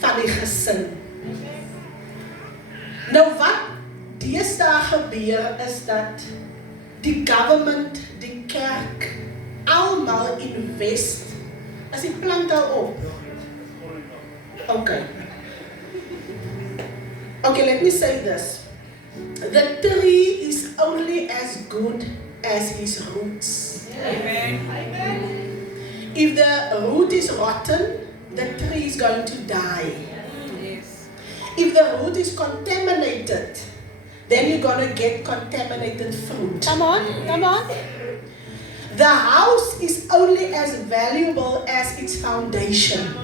van die gesin. Nou wat deesdae gebeur is dat die government, die kerk, almal invest. As die plant al op. Okay, let me say this. The tree is only as good as his roots. Amen. If the root is rotten, the tree is going to die. Yes. If the root is contaminated, then you're going to get contaminated fruit. Come on. The house is only as valuable as its foundation.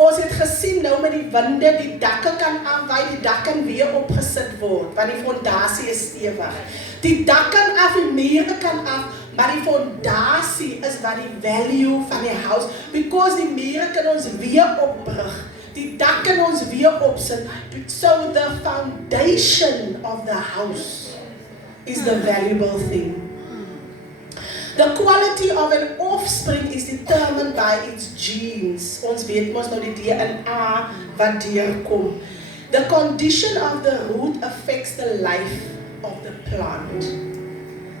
Ons het gesien nou met die winde, die dakke kan afwaai, die dak kan weer opgesit word, want die fondasie is stewig. Die dak kan af, die mure kan af, maar die fondasie is wat die value van die house, because die mure kan ons weer opbrug, die dak kan ons weer opsit. So the foundation of the house is the valuable thing. The quality of an offspring is determined by its genes. Ons weet mos nou die DNA wat deurkom. The condition of the root affects the life of the plant.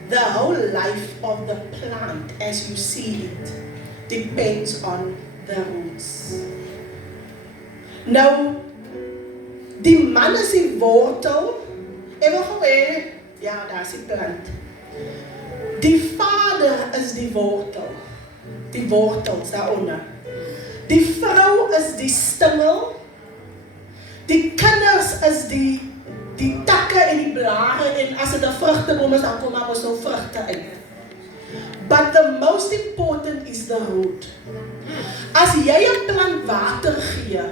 The whole life of the plant, as you see it, depends on the roots. Nou, die man is die wortel. Ewe geweer, ja, daar is die plant. Die vader is die wortel. Die wortels daaronder. Die vrou is die stingel. Die kinders is die takke en die blare, en as dit 'n vrugteboom is, dan kom maar ons nou vrugte uit. But the most important is the root. As jy 'n plant water gee,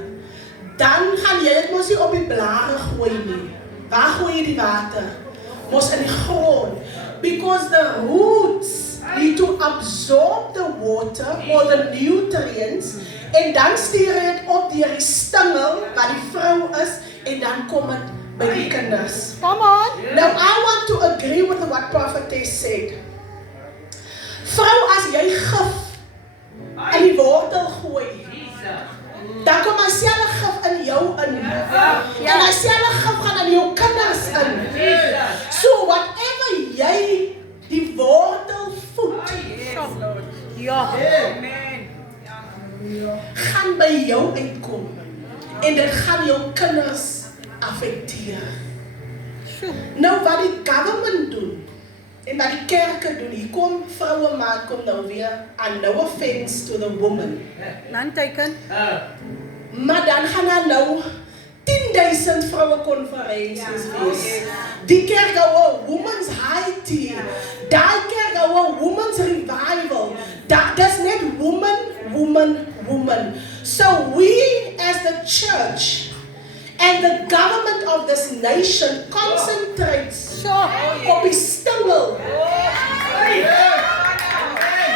dan gaan jy dit mos nie op die blare gooi nie. Waar gooi jy die water? Mos in die grond. Because the roots need to absorb the water or the nutrients, en dan stuur jy dit op deur die stingel wat die vrou is, en dan kom dit by die kinders. Come on. Now I want to agree with what Prophetess said. Vrou, as jy gif in die wortel gooi, dan kom dieselfde gif in jou in. En dieselfde gif gaan in jou kinders in. So whatever jy die wortel voed, Ja. gaan by jou uitkom. En dit gaan jou kinders affekteer. Nou wat die government doen, en wat die kerke doen, hier kom vroue maand, kom nou weer, and no offense to the woman. None taken. Maar dan gaan daar nou 10,000 vrouwenconferenties wees. Die kerk hou 'n women's high tea. Daai kerk hou 'n women's revival. That's net woman. So we as the church and the government of this nation concentrates op die stingel.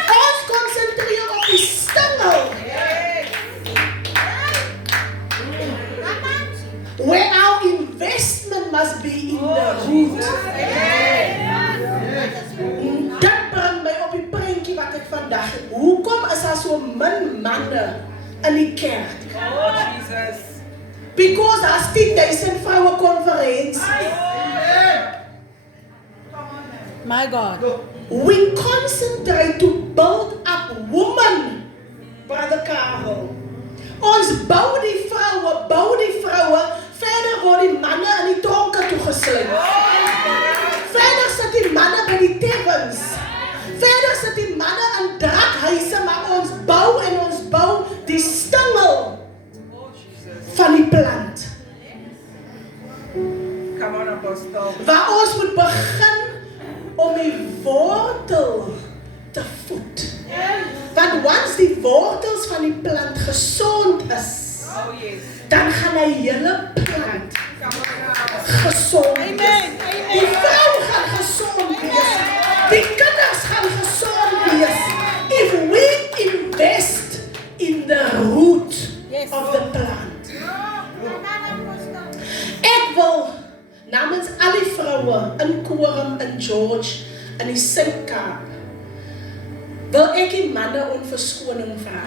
Ons concentreer op die stingel. Where our investment must be in the root. Dit bring my op die prentjie wat ek vandag het. Hoekom is daar so min manne in die kerk? Oh, Jesus. Because daar's 10,000 vroue konferensies. My God. We concentrate to build up women, Brother Karel. Ons bou die vroue, verder word die manne in die tronke toegesluit. Verder sit die manne by die taverns. Verder sit die manne in drakhuise, maar ons bou die stingel van die plant. Come on, Apostle. Waar ons moet begin om die wortel te voed. Want once die wortels van die plant gesond is, Oh, yes. dan gaan die hele plant Come on now. gezond wees. Amen. Die vrou gaan gezond wees. Die kinders gaan gezond wees. If we invest in the root Yes. of the plant. Ek wil namens al die vroue in Quorum, in George, in die Suid-Kaap, wil ek die manne om verskoning vra.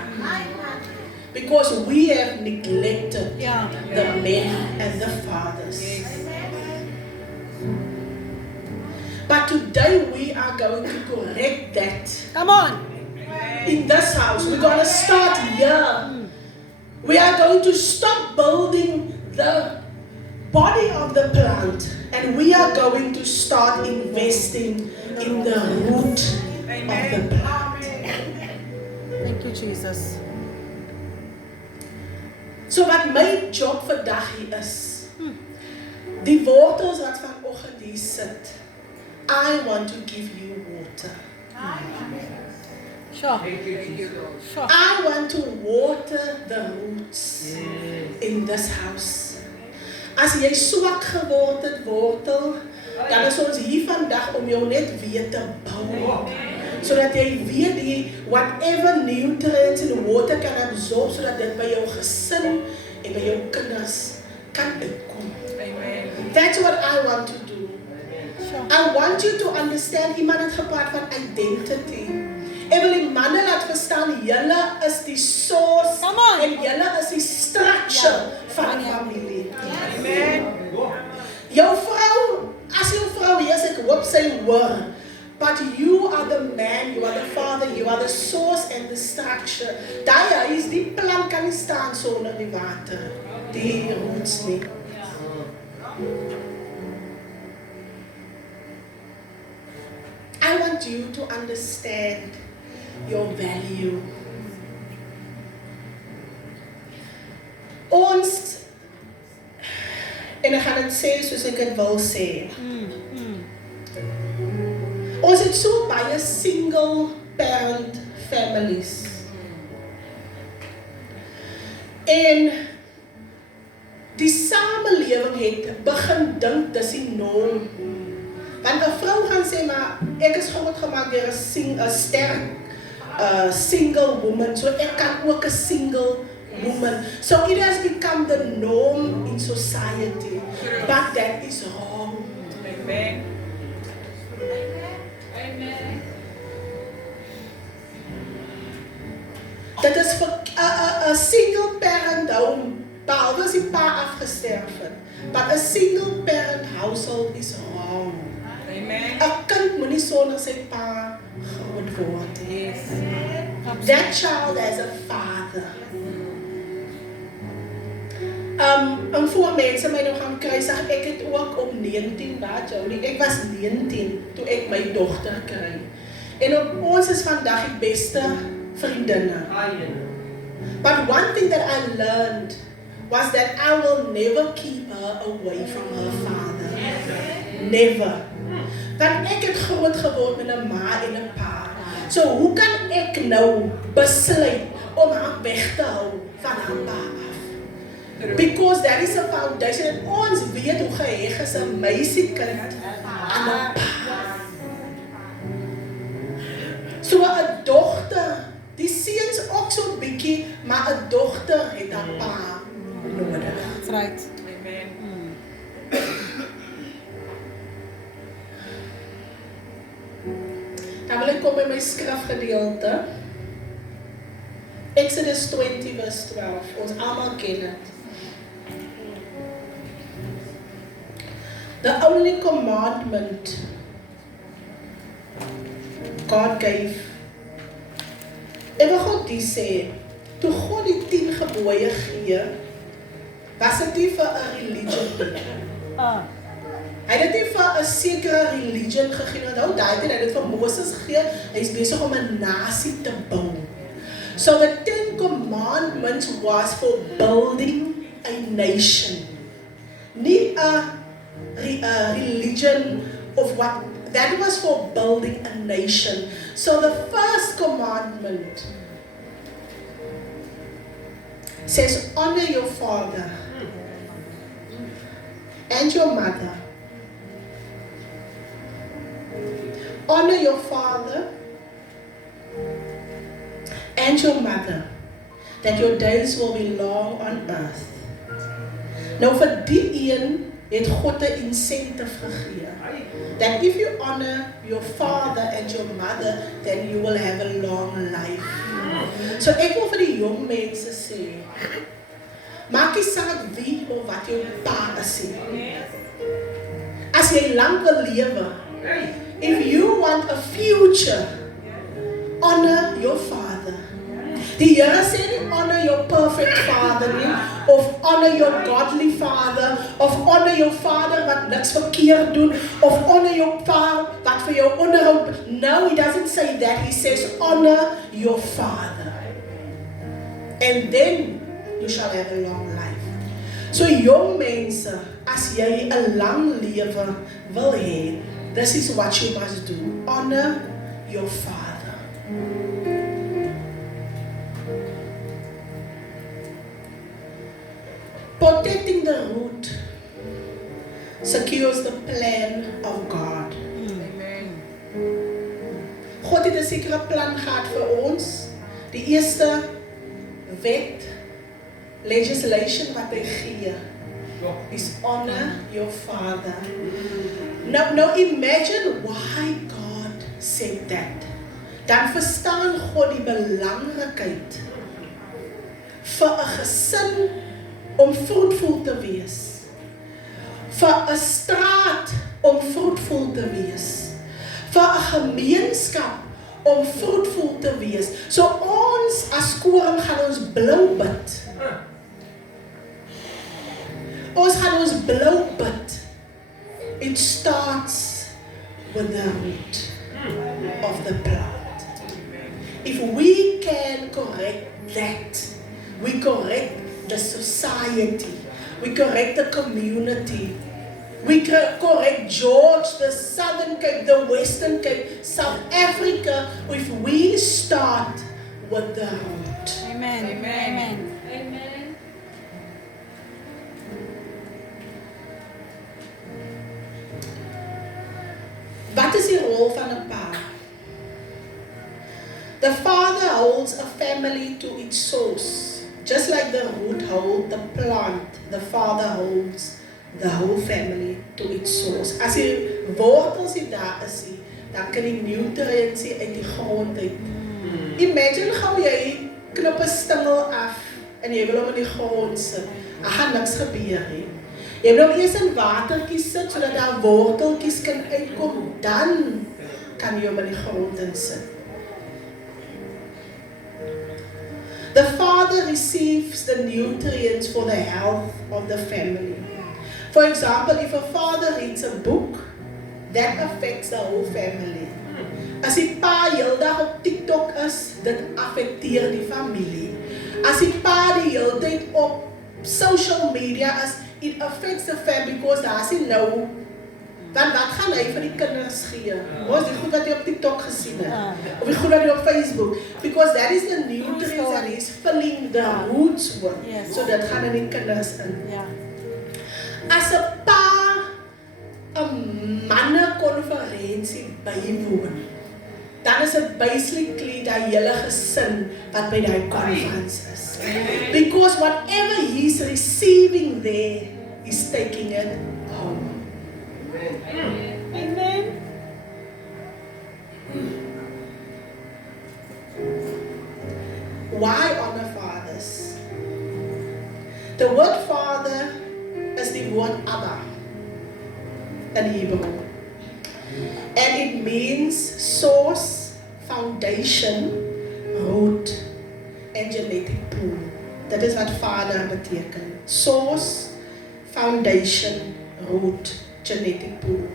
because we have neglected Yeah. the men and the fathers. But today we are going to correct that. Come on. In this house, we're going to start here. We are going to stop building the body of the plant, and we are going to start investing in the root of the plant. Thank you, Jesus. So wat my job vandag hier is, die wortels wat vanoggend hier sit, I want to give you water. Sure. Sure. I want to water the roots in this house. As jy swak geword het, wortel, dan is ons hier vandag om jou net weer te bou. Sodat jy weer die whatever nutrients in water kan absorb, sodat dit by jou gesin en by jou kinders kan uitkom. Amen. That's what I want to do. Sure. I want you to understand, iemand het gepraat van identity. Ek wil die manne laat verstaan, julle is die source Come on. en julle is die structure van die familie. Amen. Jou vrou, as jou vrou hier is, ek hoop sy hoor, but you are the man, you are the father, you are the source and the structure. Daai huis, die plant kan nie staan sonder die water, die roots nie. I want you to understand your value. Ons, en ek gaan dit sê soos ek dit wil sê. Ons het so baie single parent families. En die samelewing het begin dink dis die norm. Want 'n vrou gaan sê maar ek is groot gemaak deur 'n sterk single woman, so ek kan ook 'n single woman. So it has become the norm in society, but that is wrong. Amen. Dit is vir 'n single parent home, behalwe as die pa afgesterf het. But a single parent household is wrong. Amen. 'n Kind moenie sonder sy pa groot word. Yes. That child has a father. En voor mense my nog gaan kry, sê ek het ook op 19 na Jolie. Ek was 19 toe ek my dogter kry. En op ons is vandag die beste vriendinne. But one thing that I learned was that I will never keep her away from her father. Never. Want ek het groot geword met 'n ma en 'n pa. So hoe kan ek nou besluit om haar weg te hou van haar pa af? Because that is a foundation en ons weet hoe geheg is 'n meisiekind aan 'n pa. So 'n dogter, die seuns ook so bietjie, maar 'n dogter het haar pa nodig. That's right. Amen. Dan wil ek kom by my skrifgedeelte. Exodus 20 verse 12. Ons almal ken dit. The only commandment God gave. En wat God die sê, toe God die 10 gebooie gee, was dit nie vir 'n religion nie. Hy het dit nie vir 'n sekere religion gegee, want hou daai tyd, hy het dit vir Moses gegee, hy is besig om 'n nasie te bou. So the 10 commandments was for building a nation. Nie 'n religion of what, that was for building a nation. So the first commandment says, honor your father and your mother. Honor your father and your mother, that your days will be long on earth. Nou vir die een het God 'n incentive gegee. That if you honor your father and your mother, then you will have a long life. So ek wil vir die jong mense sê, maak nie saak wie of wat jou pa is nie. As jy lang wil lewe, if you want a future, honor your father. Die Here sê nie honor your perfect father nie, of honor your godly father, of honor your father wat niks verkeerd doen, of honor your father wat vir jou onderhou. No, he doesn't say that. He says honor your father. And then you shall have a long life. So jong mense, as jy 'n lang lewe wil hê, this is what you must do. Honor your father. Protecting the root secures the plan of God. Amen. God het 'n sekere plan gehad vir ons. Die eerste wet, legislation wat hy gee, is honor your father. Now imagine why God said that. Dan verstaan God die belangrikheid vir 'n gesin om fruitvol te wees. Vir 'n straat om fruitvol te wees. Vir 'n gemeenskap om fruitvol te wees. So ons as koring gaan ons blou bid. Ons gaan ons blou bid. It starts with the root of the plant. If we can correct that, we correct the society, we correct the community, we correct George, the Southern Cape, the Western Cape, South Africa, if we start with the root. Amen. Amen. Amen. Wat is die rol van 'n pa? The father holds a family to its source. Just like the root holds the plant, the father holds the whole family to its source. As die wortels nie daar is nie, dan kan die nutrients nie uit die grond uit. Imagine gou jy knip 'n stingel af en jy wil hom in die grond sit. Daar gaan niks gebeur nie. Jy moet hom eers in watertjies sit sodat daar worteltjies kan uitkom, dan kan jy hom in die grond insit. The father receives the nutrients for the health of the family. For example, if a father reads a book, that affects the whole family. As die pa heeldag op TikTok is, dit affekteer die familie. As die pa die hele tyd op social media is, it affects the family because daar is nie nou, dan wat gaan hy vir die kinders gee? Wat is die goed wat jy op TikTok gesien het? Of die goed wat jy op Facebook? Because that is the nutrients that is filling the roots with. Yes. So dit gaan in die kinders in. Ja. As 'n pa 'n mannekonferensie bywoon, dan is dit basically die hele gesin wat by daai konferensie is. Because whatever he's receiving there, he's taking it home. Amen. Why honor fathers? The word father is the word Abba in Hebrew. And it means source, foundation, root, and genetic pool. That is what father beteken. Source, foundation, root, genetic pool.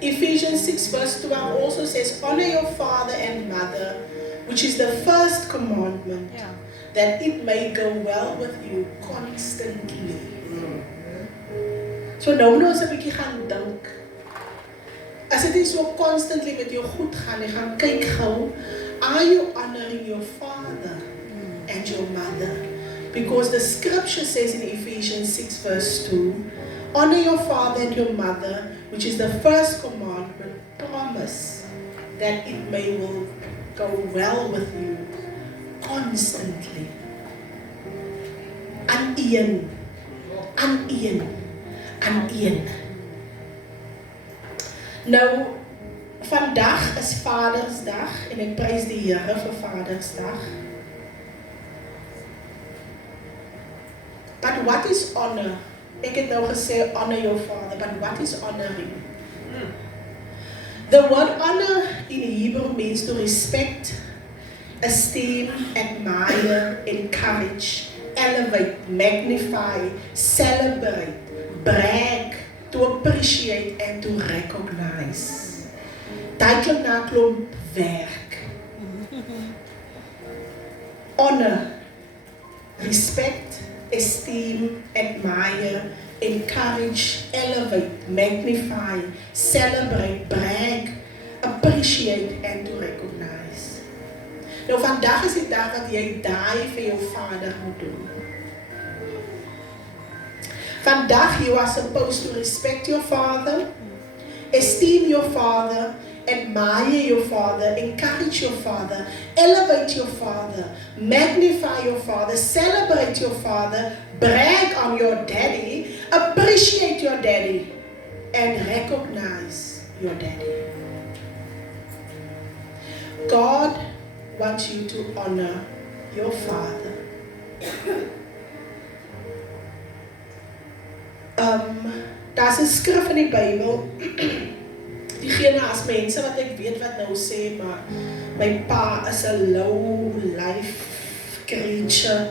Ephesians 6 verse 12 also says, honor your father and mother, which is the first commandment, Ja. that it may go well with you constantly. So nou ons 'n bietjie gaan dink. As dit nie so constantly met jou goed gaan, jy gaan kyk gou, are you honoring your father and your mother? Because the scripture says in Ephesians 6 verse 2, honor your father and your mother, which is the first commandment, promise that it may will go well with you constantly. Aan een, aan een, aan een. Nou, Vandag is Vadersdag en ek prys die Here vir Vadersdag. But what is honor? Ek het nou gesê honor your father, but what is honoring? The word honor in Hebrew means to respect, esteem, admire, encourage, elevate, magnify, celebrate, brag, to appreciate and to recognize. Duidelijk na klomp werk. Honor, respect, esteem, admire, encourage, elevate, magnify, celebrate, brag, appreciate and to recognize. Nou vandag is die dag wat jy daai vir jou vader moet doen. Vandag you are supposed to respect your father, esteem your father, admire your father, encourage your father, elevate your father, magnify your father, celebrate your father, brag on your daddy, appreciate your daddy, and recognize your daddy. God wants you to honor your father. Daar's 'n skrif in die Bybel. Diegene as mense wat ek weet wat nou sê, maar my pa is 'n low life creature.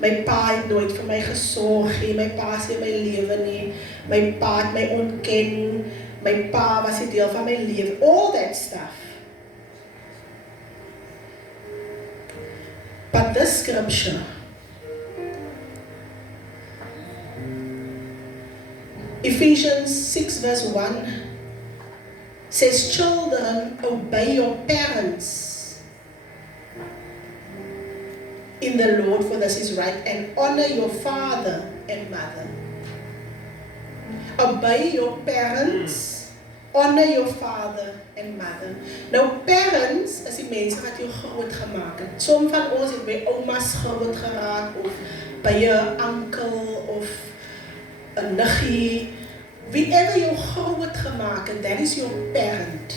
My pa het nooit vir my gesorg nie. My pa is nie my lewe nie. My pa het my ontken. My pa was 'n deel van my lewe. All that stuff. But this scripture, Ephesians 6 verse 1 says, children, obey your parents in the Lord, for this is right, and honor your father and mother. Obey your parents, honor your father and mother. Nou parents is die mense wat jou groot gemaak het. Som van ons het by oumas groot geraak, of by 'n oom of 'n niggie. Whoever you groot gemaak het, that is your parent.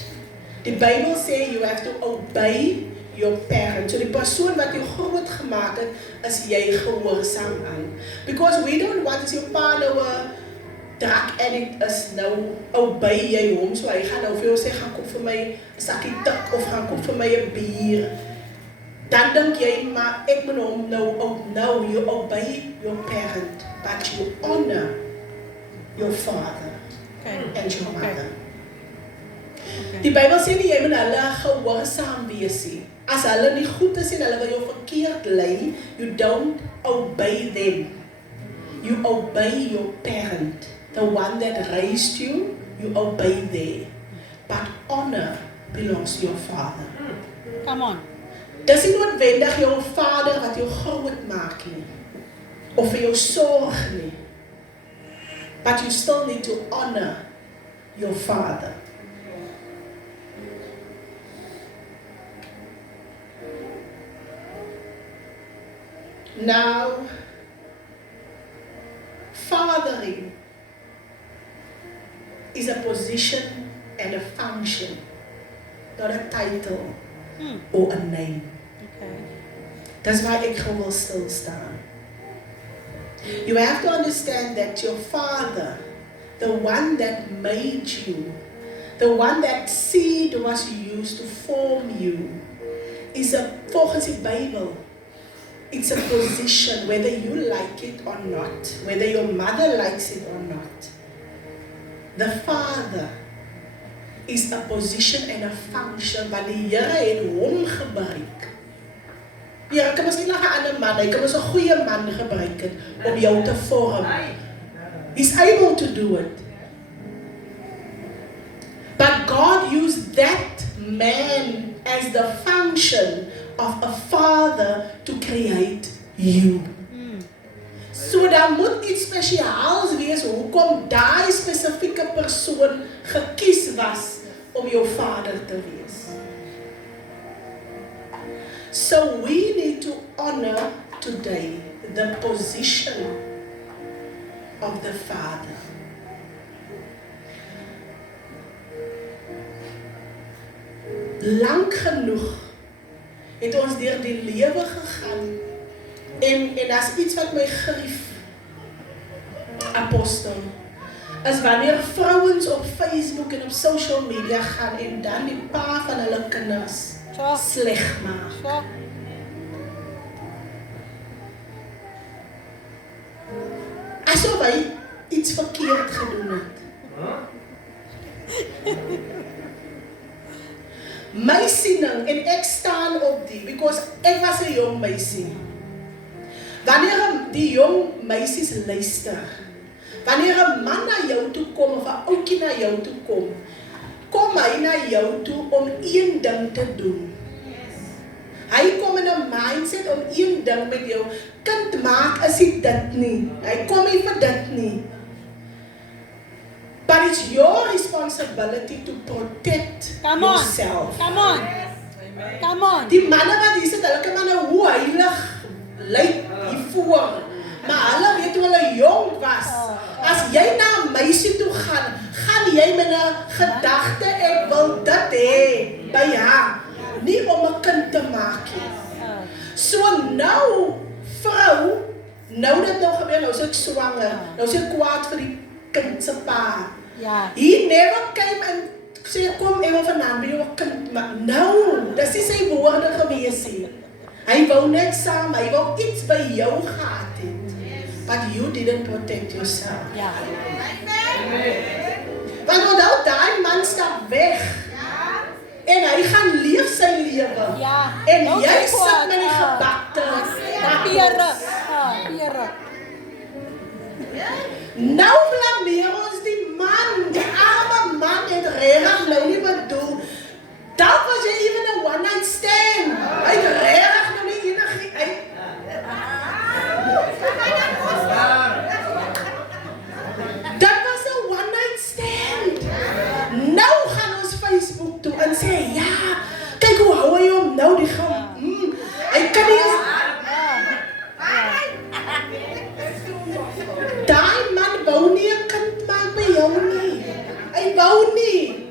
Die Bybel sê you have to obey your parent. So die persoon wat jou groot gemaak het, is jy gehoorsaam aan. Because we don't want as jou pa nou 'n drug addict is, nou obey jy hom, so hy gaan nou vir jou sê, gaan koop vir my 'n sakkie tik, of gaan koop vir my 'n bier. Dan dink jy, maar ek moet hom nou, you obey your parent, but you honor your father and your mother. Die Bybel sê nie jy moet hulle gehoorsaam wees nie. As hulle nie goed is en hulle wil jou verkeerd lei, you don't obey them. You obey your parent, the one that raised you, you obey them. But honor belongs to your father. Come on. Dis nie noodwendig jou vader wat jou groot maak nie, of vir jou sorg nie. But you still need to honor your father. Now, fathering is a position and a function, not a title or a name. Okay. That's why ek wil stil staan. You have to understand that your father, the one that made you, the one that seed was used to form you, is volgens die Bybel, it's a position, whether you like it or not, whether your mother likes it or not. The father is a position and a function wat die Here het hom gebruik. Ja, kan ons nie nog 'n ander man, hy kan ons 'n goeie man gebruik het om jou te vorm. He's able to do it. But God used that man as the function of a father to create you. So daar moet iets spesiaals wees hoekom daai spesifieke persoon gekies was om jou vader te wees. So we need to honor today the position of the father. Lang genoeg het ons deur die lewe gegaan en as iets wat my grief, apostel, is wanneer vrouens op Facebook en op social media gaan en dan die pa van hulle kinders sleg maak. Asof hy iets verkeerd gedoen het. My siening, en ek staan op die, because ek was 'n jong meisie. Wanneer die jong meisies luister, wanneer 'n man na jou toe kom, of 'n ouetjie na jou toe kom, kom hy na jou toe om een ding te doen. Hy kom in 'n mindset om een ding met jou kind maak, is dit nie. Hy kom nie vir dit nie. But it's your responsibility to protect yourself. Come on. Come on. Die manne wat hier sit, hulle kan maar nou hoe heilig lyk hiervoor. Maar hulle weet hoe hulle jong was. As jy na 'n meisie toe gaan, gaan jy met 'n gedagte, ek wil dit hê by haar. Nie om 'n kind te maak nie. So nou, vrou, nou dit nou gebeur, nou is ek swanger, nou is ek kwaad vir die kind se pa. Ja. He never came and sê, kom even vanaand by jou kind, maar nou, dis nie sy woorde gewees nie. Hy wou net saam, hy wou iets by jou gehad het. But you didn't protect yourself. Ja. Want onthou, daai man stap weg. En hy gaan leef sy lewe. Ja. En Nou jy kyk sit wat, met die gebakte. Pere. Pere. Nou blameer ons die man, die arme man het regtig nou nie bedoel. Dat was jy even 'n one night stand. Hy het regtig nou nie enige dat was 'n one night stand. Nou gaan ons Facebook toe en sê, ja, kyk hoe hou hy hom nou die gaan. Hy kan nie eens. Daai man wou nie 'n kind maak by jou nie. Hy wou nie.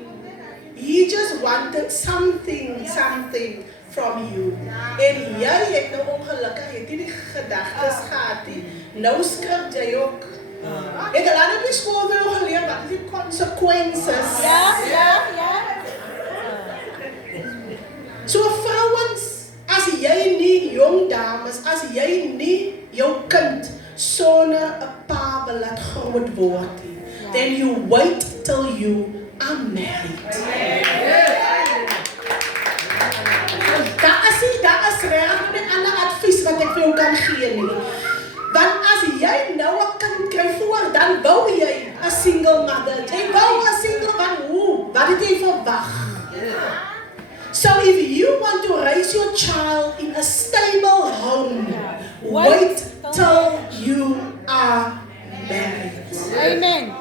He just wanted something from you. En jy het nou ongelukkig, het nie die gedagtes gehad nie. Nou skrik jy ook. Ek het al op die skool vir jou geleer, wat is die consequences? Ja. So vrouens, as jy nie, jong dames, as jy nie jou kind sonder 'n pa wil laat groot word nie, then you wait till you are married. Daar is regtig nie 'n ander advies wat ek vir jou kan gee nie. Want as jy nou 'n kind kry voor, dan wou jy 'n single mother. Jy wou 'n single van hoe? Wat het jy verwag? So if you want to raise your child in a stable home, wait till you are married. Amen.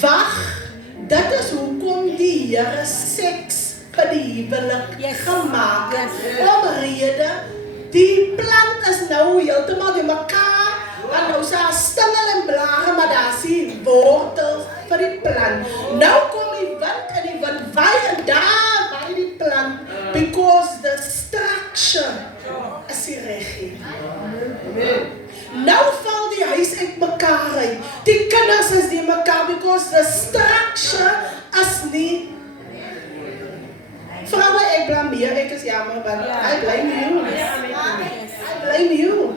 Wag, dit is hoekom die Here seks vir die huwelik gemaak het. Omrede, die plant is nou heeltemal die mekaar, want nou is daar stingel en blare, maar daar is die wortels vir die plant. Nou kom die wind en die wind waai en daar waai die plant, because the structure is nie reg nie. Nou val die huis uit mekaar uit. Die kinders is die mekaar, because the structure is nie. Vroue, ek blameer, ek is jammer, but I blame you. I blame you.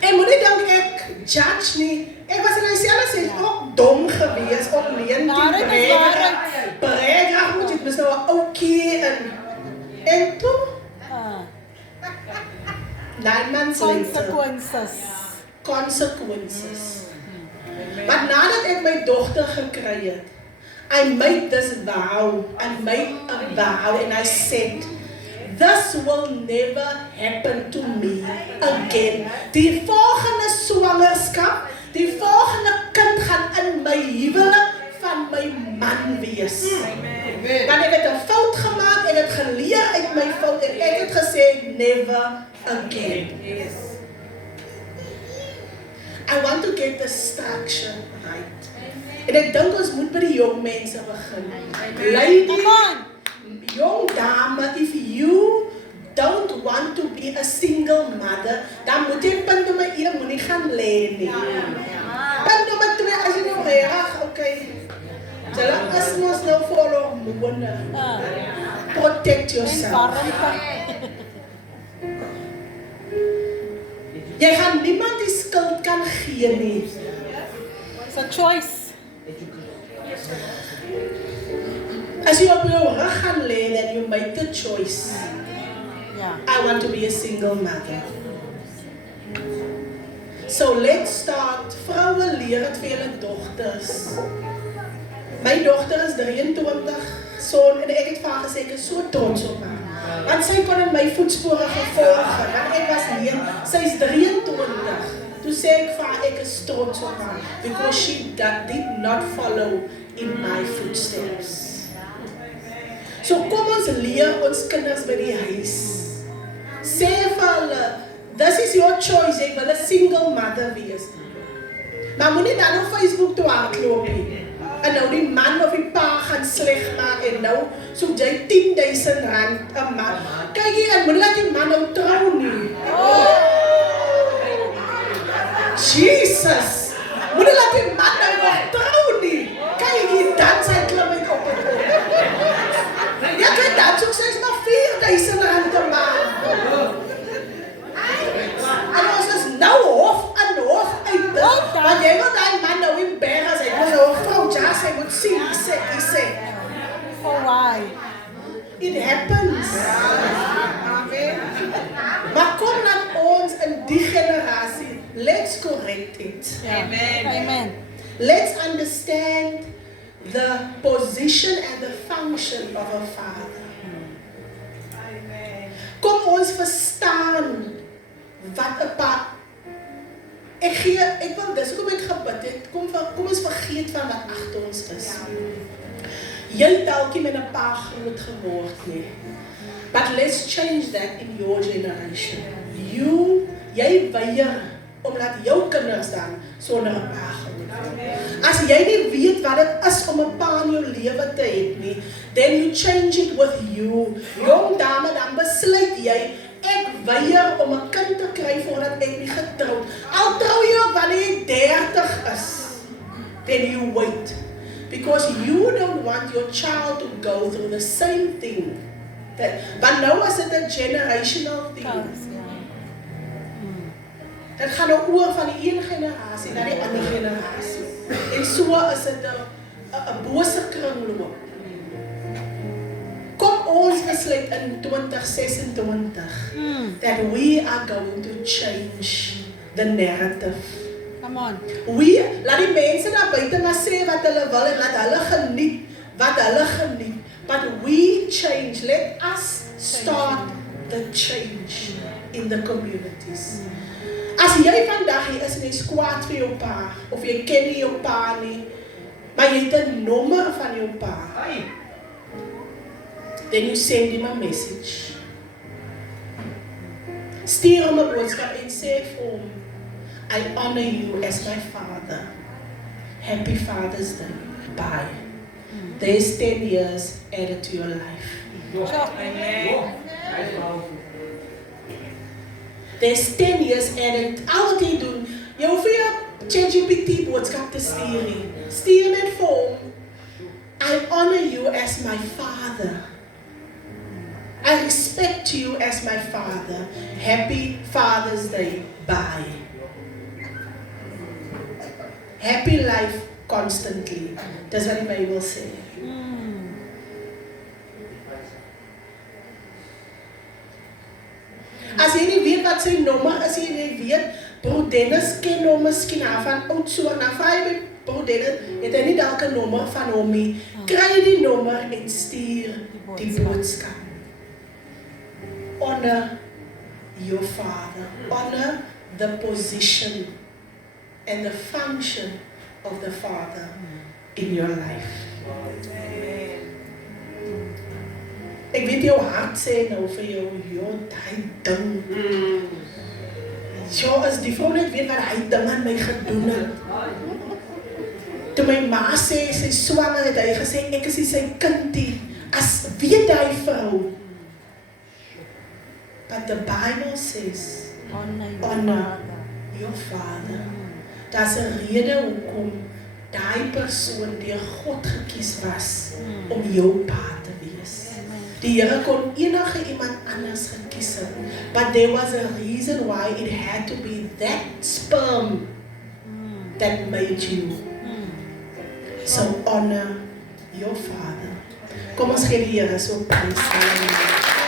En moet nie dink ek judge nie. Ek was in myself ook dom gewees, om 19 breek, moet jy mis nou 'n ouetjie en toe 9 months later. Consequences. Maar nadat ek my dogter gekry het, I made this vow, and I said, this will never happen to me again. Die volgende swangerskap, die volgende kind gaan in my huwelik van my man wees. Want ek het 'n fout gemaak, ek het geleer uit my fout en ek het gesê, never again. I want to get the structure right. En ek dink ons moet by die jong mense begin. Lady, Come on. young dame, if you don't want to be a single mother, dan moet jy punt nummer 1 moenie gaan lê nie. Punt nummer 2, as jy nou reg, okay. Julle is mos nou volop moene. Protect En yourself. warmte. Jy gaan niemand die skuld kan gee nie. It's a choice. As jy op jou rug gaan lê, then you make the choice. Yeah. I want to be a single mother. So let's start. Vroue leer het vir julle dogters. My dogter is 23, en ek het vir haar gesê, ek is so trots op haar. Want sy kon in my voetspore gevolg het, want ek was nie, sy is 23. Toe sê ek vir haar, ek is trots op haar, because she did not follow in my footsteps. So kom ons leer ons kinders by die huis. Sê vir hulle, this is your choice, ek wil 'n single mother wees. Maar moenie dan op Facebook toe hardloop nie. En nou die man of die pa gaan sleg maak en nou soek jy R10,000 'n maand. Kyk hier, en moenie laat die man nou trou nie. Jesus! Moenie laat die man nou nog trou nie. Kyk hier, dan sy klim ek op en op. Ja, kyk, dan soek sy maar R4,000 'n maand. En ons is nou hof uit dit, want jy wil die man nou embarrass, hy moet nou vrou jas, hy moet sien, hy sê. For why? It happens. Maar kom dan ons in die generasie, let's correct it. Yeah. Amen. Let's understand the position and the function of a father. Kom ons verstaan wat 'n pa. Ek wil dis hoekom ek gebid het. Kom ons vergeet van wat agter ons is. Jy het dalk nie met 'n pa groot geword nie. But let's change that in your generation. Jy weier omdat jou kinders dan sonder 'n pa groot word. As jy nie weet wat dit is om 'n pa in jou lewe te hê nie, then you change it with you. Jong dame, dan besluit jy, ek weier om 'n kind te kry voordat ek nie getroud. Al trou jy ook wanneer jy 30 is. Then you wait. Because you don't want your child to go through the same thing. But now is it a generational thing. Dit gaan nou oor van die een generasie na die ander generasie. En so is dit 'n bose kringloop. Kom ons besluit in 2026 that we are going to change the narrative. Come on. Laat die mense daar buite maar sê wat hulle wil en laat hulle geniet wat hulle geniet. But we change. Let us start the change in the communities. As jy vandag hier is en jy's kwaad vir jou pa, of jy ken nie jou pa nie, maar jy het 'n nommer van jou pa, then you send him a message. Stuur hom 'n boodskap en sê vir hom, I honor you as my father. Happy Father's Day. Bye. There's 10 years added to your life. There's 10 years added. Al wat jy doen, jy hoef nie 'n ChatGPT boodskap te stuur nie. Stuur net vir hom, I honor you as my father. I respect you as my father. Happy Father's Day. Bye. Happy life constantly. Dis wat die Bybel sê. As jy nie weet wat sy nommer is, jy weet, Broer Dennis ken hom miskien van oud so, en dan vraag jy Broer Dennis, het hy nie dalk 'n nommer van hom nie, kry die nommer en stuur die boodskap. Honor your father. Honor the position and the function of the father in your life. Ek weet jou hart sê nou vir jou, daai ding. So as die vrou net weet wat hy ding aan my gedoen het. Toe my ma sê, sy swanger het, hy gesê, ek is nie sy kindie, as weet hy vrou. But the Bible says, honor your father. Daar's 'n rede hoekom daai persoon deur God gekies was om jou pa te wees. Die Here kon enige iemand anders gekies het, but there was a reason why it had to be that sperm that made you. So honor your father. Kom ons gee die Here so prys.